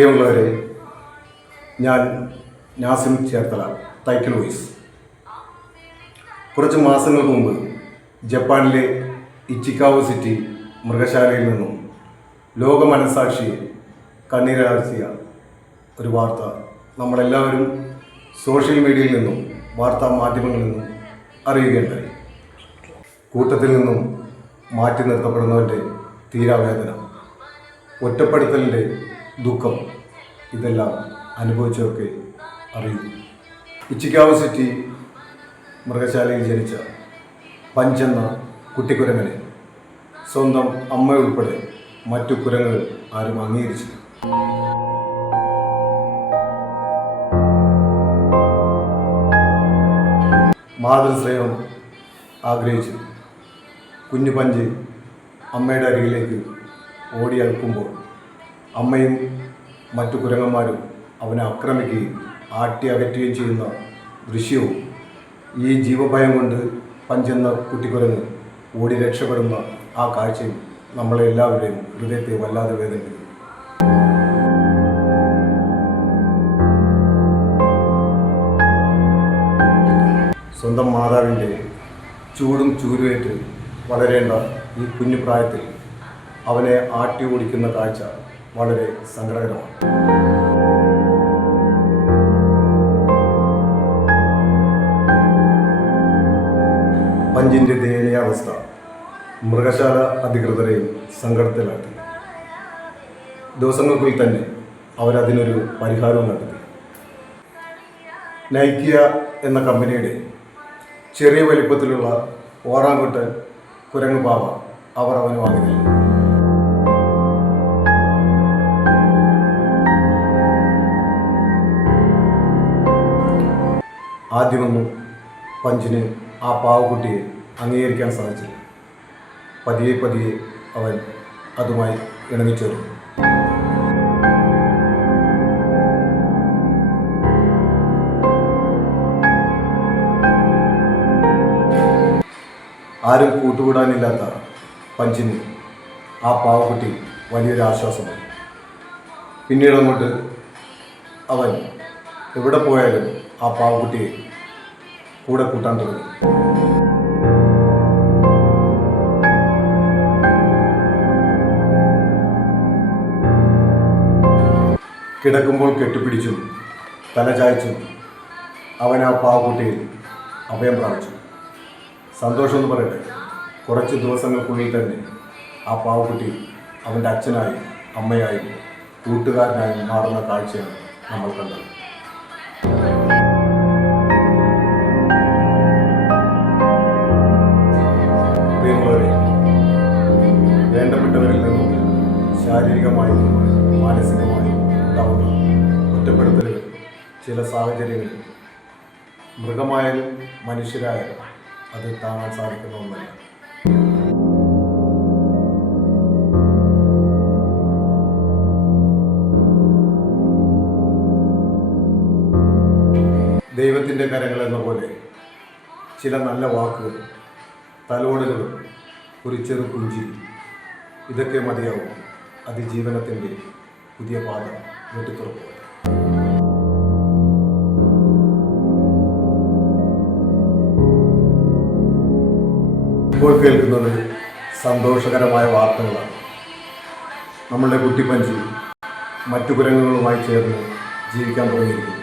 പ്രിയമുള്ളവരെ, ഞാൻ Nazim Cherthala, title voice. കുറച്ച് മാസങ്ങൾക്ക് മുമ്പ് ജപ്പാനിലെ ഇച്ചിക്കാവോ സിറ്റി മൃഗശാലയിൽ നിന്നും ലോക മനസ്സാക്ഷിയെ കണ്ണീരാഴ്ചയ ഒരു വാർത്ത നമ്മളെല്ലാവരും സോഷ്യൽ മീഡിയയിൽ നിന്നും വാർത്താ മാധ്യമങ്ങളിൽ നിന്നും അറിയുകയുണ്ടായി. കൂട്ടത്തിൽ നിന്നും മാറ്റി നിർത്തപ്പെടുന്നവൻ്റെ തീരാവേദന, ഒറ്റപ്പെടുത്തലിൻ്റെ ദുഃഖം, ഇതെല്ലാം അനുഭവിച്ചവർക്ക് അറിയും. ഇച്ചിക്കാവോ സിറ്റി മൃഗശാലയിൽ ജനിച്ച പഞ്ചെന്ന കുട്ടിക്കുരങ്ങനെ സ്വന്തം അമ്മയുൾപ്പെടെ മറ്റു കുരങ്ങുകൾ ആരും അംഗീകരിച്ചില്ല. മാതൃസ്നേഹം ആഗ്രഹിച്ചു കുഞ്ഞു പഞ്ച് അമ്മയുടെ അരികിലേക്ക് ഓടി അടുക്കുമ്പോൾ അമ്മയും മറ്റു കുരങ്ങന്മാരും അവനെ ആക്രമിക്കുകയും ആട്ടി അകറ്റുകയും ചെയ്യുന്ന ദൃശ്യവും, ഈ ജീവഭയം കൊണ്ട് പഞ്ചെന്ന കുട്ടിക്കുരങ്ങ് ഓടി രക്ഷപ്പെടുന്ന ആ കാഴ്ചയും നമ്മളെ എല്ലാവരുടെയും ഹൃദയത്തെ വല്ലാതെ വേദനിപ്പിക്കും. സ്വന്തം മാതാവിൻ്റെ ചൂടും ചൂരുവേറ്റ് വളരേണ്ട ഈ കുഞ്ഞു പ്രായത്തിൽ അവനെ ആട്ടി ഓടിക്കുന്ന കാഴ്ച വളരെ സങ്കടകരമാണ്. പഞ്ചിൻ്റെ ദയനീയാവസ്ഥ മൃഗശാല അധികൃതരെയും സങ്കടത്തിലാക്കി. ദിവസങ്ങൾക്കുള്ളിൽ തന്നെ അവരതിനൊരു പരിഹാരവും കണ്ടെത്തി. നൈക്കിയ എന്ന കമ്പനിയുടെ ചെറിയ വലിപ്പത്തിലുള്ള ഓറാങ്കുട്ടൻ കുരങ്ങ് പാവ അവർ അവന് വാങ്ങി നൽകി. ആദ്യമൊന്നും പഞ്ചിന് ആ പാവക്കുട്ടിയെ അംഗീകരിക്കാൻ സാധിച്ചില്ല. പതിയെ പതിയെ അവൻ അതുമായി ഇണങ്ങിച്ചേർന്നു. ആരും കൂട്ടുകൂടാനില്ലാത്ത പഞ്ചിന് ആ പാവക്കുട്ടി വലിയൊരു ആശ്വാസമായി. പിന്നീട് അങ്ങോട്ട് അവൻ എവിടെ പോയാലും ആ പാവക്കുട്ടിയെ കൂടെ കൂട്ടാൻ തുടങ്ങി. കിടക്കുമ്പോൾ കെട്ടിപ്പിടിച്ചും തലചായ്ച്ചും അവൻ ആ പാവക്കുട്ടിയിൽ അഭയം പ്രാപിച്ചു. സന്തോഷമെന്ന് പറയട്ടെ, കുറച്ച് ദിവസങ്ങൾക്കുള്ളിൽ തന്നെ ആ പാവക്കുട്ടി അവൻ്റെ അച്ഛനായി, അമ്മയായി, കൂട്ടുകാരനായി മാറുന്ന കാഴ്ചയാണ് നമ്മൾ കണ്ടത്. പ്രിയമുള്ളവരെ, വേണ്ടപ്പെട്ടവരിൽ നിന്നും ശാരീരികമായും മാനസികമായും ഉണ്ടാവുന്ന ഒറ്റപ്പെടുത്തലുകൾ ചില സാഹചര്യങ്ങളിൽ മൃഗമായാലും മനുഷ്യരായാലും അത് താങ്ങാൻ സാധിക്കുന്ന ഒന്നല്ല. ദൈവത്തിൻ്റെ കരങ്ങൾ എന്ന പോലെ ചില നല്ല വാക്കുകൾ, തലോടലുകൾ, ഒരു ചെറു പുഞ്ചിരി, ഇതൊക്കെ മതിയാവും അതിജീവനത്തിൻ്റെ പുതിയ പാത വെട്ടിത്തുറക്കുക. ഇപ്പോൾ കേൾക്കുന്നത് സന്തോഷകരമായ വാർത്തകളാണ്. നമ്മളുടെ കുട്ടിപ്പഞ്ചി മറ്റു കുരങ്ങുകളുമായി ചേർന്ന് ജീവിക്കാൻ തുടങ്ങിയിരിക്കുന്നു.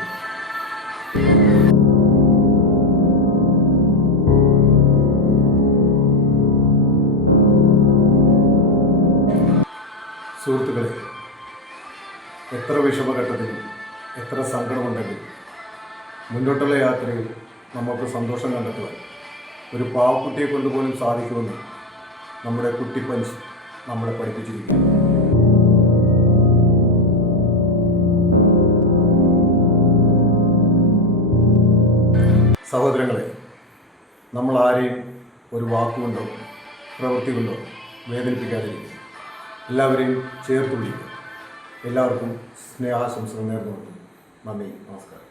സുഹൃത്തുക്കളെ, എത്ര വിഷമഘട്ടത്തിലും എത്ര സങ്കടമുണ്ടെങ്കിലും മുന്നോട്ടുള്ള യാത്രയിൽ നമുക്ക് സന്തോഷം കണ്ടെത്തുവാൻ ഒരു പാവക്കുട്ടിയെ കൊണ്ടുപോലും സാധിക്കുമെന്ന് നമ്മുടെ കുട്ടിപ്പഞ്ച് നമ്മളെ പഠിപ്പിച്ചിരിക്കുന്നു. സഹോദരങ്ങളെ, നമ്മൾ ആരെയും ഒരു വാക്കുകൊണ്ടോ പ്രവൃത്തി കൊണ്ടോ വേദനിപ്പിക്കാതിരിക്കുക. എല്ലാവരെയും ചേർത്ത് പിടിക്കുക. എല്ലാവർക്കും സ്നേഹാശംസകൾ നേർന്നുകൊണ്ട് നന്ദി, നമസ്കാരം.